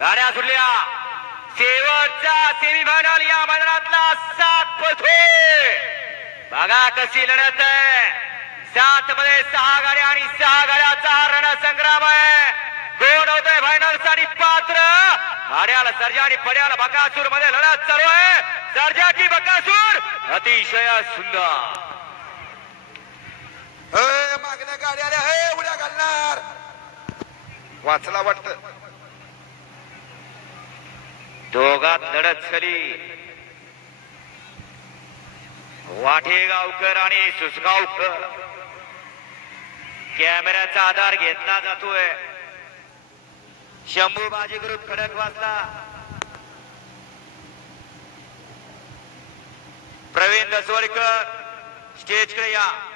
गाड्या सुटल्या. शेवटचा सेमीफायनल या मैदानातला सात पथोय बघा कशी लढत आहे. सात मध्ये सहा गाड्या आणि सहा गाड्याचा हा रणसंग्राम आहे. कोण होतोय फायनलसाठी पात्र. गाड्याला सर्जा आणि पड्याला बकासूरमध्ये लढत चालू आहे. सर्जा की बकासूर? अतिशय सुंदर. हे मागण्या गाड्या आल्या हे उड्या घालणार. वाचला वाटत. दोघात लढत झाली वाटेगावकर आणि सुसगावकर. कॅमेऱ्याचा आधार घेतला जातोय. शंभू बाजी ग्रुप खडक वाजता. प्रवीण दसवडकर स्टेजकडे या.